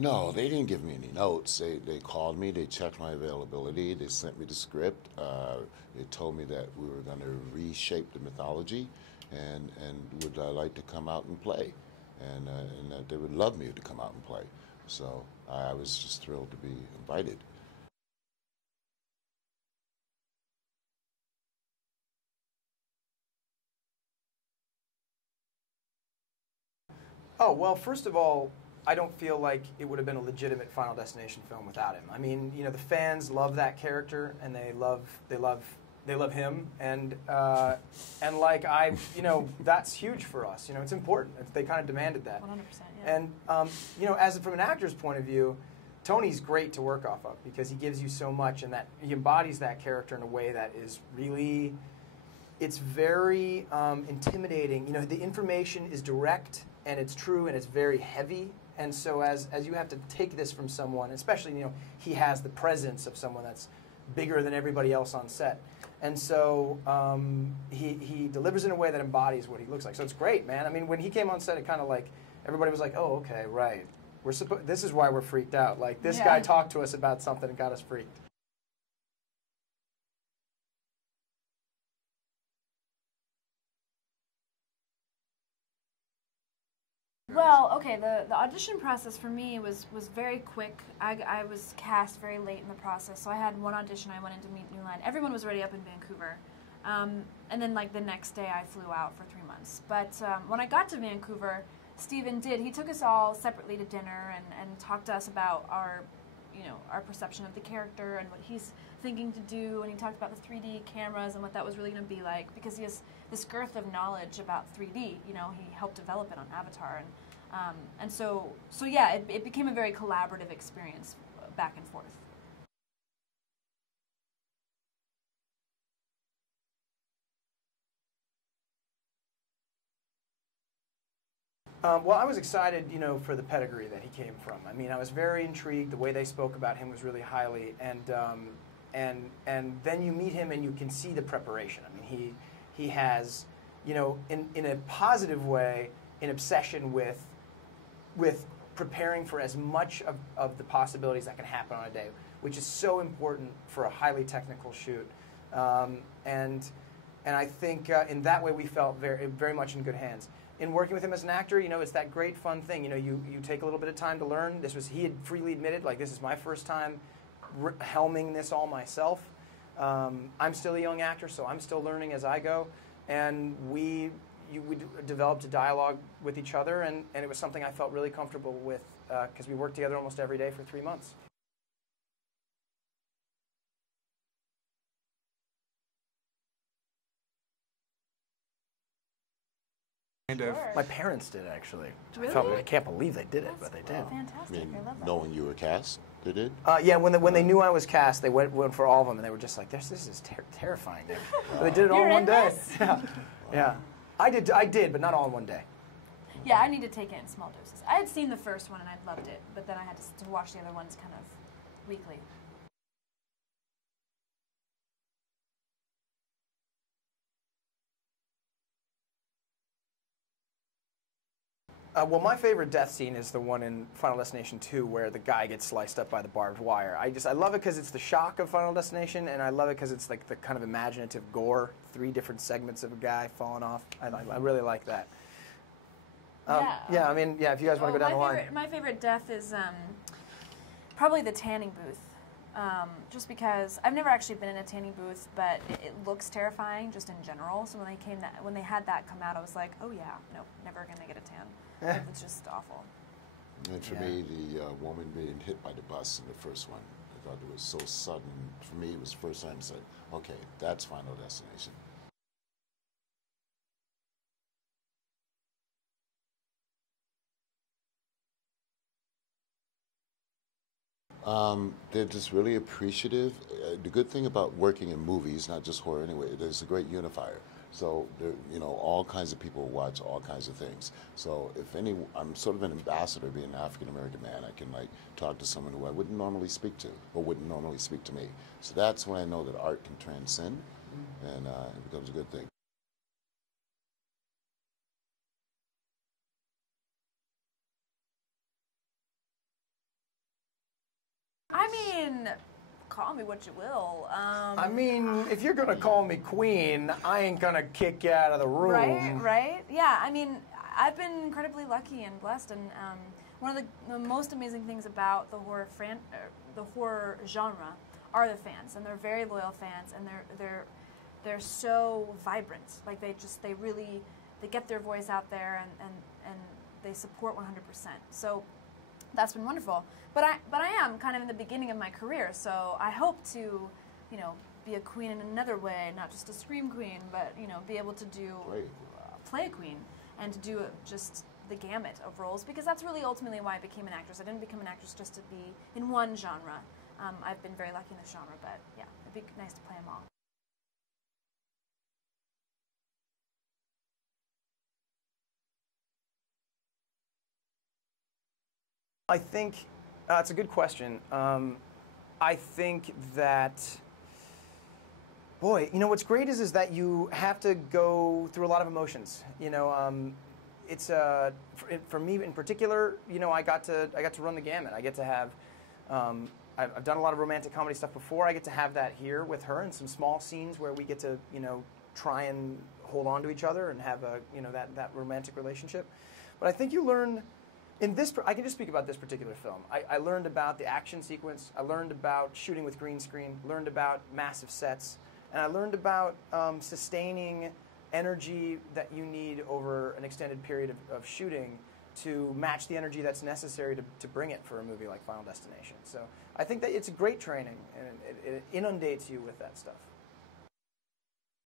No, they didn't give me any notes. They called me, they checked my availability, they sent me the script. They told me that we were going to reshape the mythology, and would I like to come out and play, and that they would love me to come out and play. So I was just thrilled to be invited. Oh, well, first of all, I don't feel like it would have been a legitimate Final Destination film without him. I mean, you know, the fans love that character, and they love him, and like you know, that's huge for us. You know, it's important. They kind of demanded that. 100%. Yeah. And you know, from an actor's point of view, Tony's great to work off of because he gives you so much, and that he embodies that character in a way that is really, it's very intimidating. You know, the information is direct and it's true and it's very heavy. And so as you have to take this from someone, especially, you know, he has the presence of someone that's bigger than everybody else on set. And so he delivers in a way that embodies what he looks like. So it's great, man. I mean, when he came on set, it kind of like, everybody was like, oh, okay, right. This is why we're freaked out. Like, this guy talked to us about something and got us freaked. Well, okay, the audition process for me was very quick. I was cast very late in the process, so I had one audition. I went in to meet New Line. Everyone was already up in Vancouver. And then, like, the next day I flew out for 3 months. But when I got to Vancouver, Steven he took us all separately to dinner and talked to us about our perception of the character and what he's thinking to do, and he talked about the 3D cameras and what that was really going to be like, because he has this girth of knowledge about 3D. You know, he helped develop it on Avatar, and so yeah, it became a very collaborative experience back and forth. Well, I was excited, you know, for the pedigree that he came from. I mean, I was very intrigued. The way they spoke about him was really highly, and then you meet him and you can see the preparation. I mean, he has, you know, in a positive way, an obsession with preparing for as much of the possibilities that can happen on a day, which is so important for a highly technical shoot. And I think in that way we felt very much in good hands. In working with him as an actor, you know, it's that great fun thing. You know, you take a little bit of time to learn. He had freely admitted, like, this is my first time helming this all myself. I'm still a young actor, so I'm still learning as I go. And we developed a dialogue with each other, and it was something I felt really comfortable with because we worked together almost every day for 3 months. My parents did, actually. Really? I can't believe they did it, but they did. Fantastic. I love that. Knowing you were cast, they did? Yeah, when they knew I was cast, they went for all of them, and they were just like, "This is terrifying." But they did it all in one day. Yeah, yeah. I did, but not all in one day. Yeah, I need to take it in small doses. I had seen the first one and I loved it, but then I had to watch the other ones kind of weekly. Well, my favorite death scene is the one in Final Destination 2 where the guy gets sliced up by the barbed wire. I love it because it's the shock of Final Destination, and I love it because it's like the kind of imaginative gore, 3 different segments of a guy falling off. I really like that. Yeah, I mean, yeah, if you guys want to go down the line. My favorite death is probably the tanning booth. Just because I've never actually been in a tanning booth, but it looks terrifying just in general. So when they had that come out, I was like, oh yeah, no, never gonna get a tan. It's just awful. And for me, the woman being hit by the bus in the first one, I thought it was so sudden. For me, it was the first time I said, okay, that's Final Destination. They're just really appreciative. The good thing about working in movies, not just horror anyway, there's a great unifier. So, all kinds of people watch all kinds of things. So I'm sort of an ambassador being an African-American man. I can, talk to someone who I wouldn't normally speak to or wouldn't normally speak to me. So that's when I know that art can transcend, and it becomes a good thing. I mean, call me what you will. I mean, if you're gonna call me queen, I ain't gonna kick you out of the room. Right. Yeah, I mean, I've been incredibly lucky and blessed, and one of the most amazing things about the horror genre are the fans, and they're very loyal fans, and they're so vibrant. Like they get their voice out there, and they support 100%. So that's been wonderful. But I am kind of in the beginning of my career, so I hope to, be a queen in another way, not just a scream queen, but be able to do play a queen and to do just the gamut of roles, because that's really ultimately why I became an actress. I didn't become an actress just to be in one genre. I've been very lucky in this genre, but yeah, it'd be nice to play them all. I think it's a good question. I think that, boy, what's great is that you have to go through a lot of emotions. It's for me in particular. I got to run the gamut. I get to have. I've done a lot of romantic comedy stuff before. I get to have that here with her in some small scenes where we get to try and hold on to each other and have that romantic relationship. But I think you learn. I can just speak about this particular film. I learned about the action sequence. I learned about shooting with green screen. Learned about massive sets, and I learned about sustaining energy that you need over an extended period of shooting to match the energy that's necessary to bring it for a movie like Final Destination. So I think that it's a great training, and it inundates you with that stuff.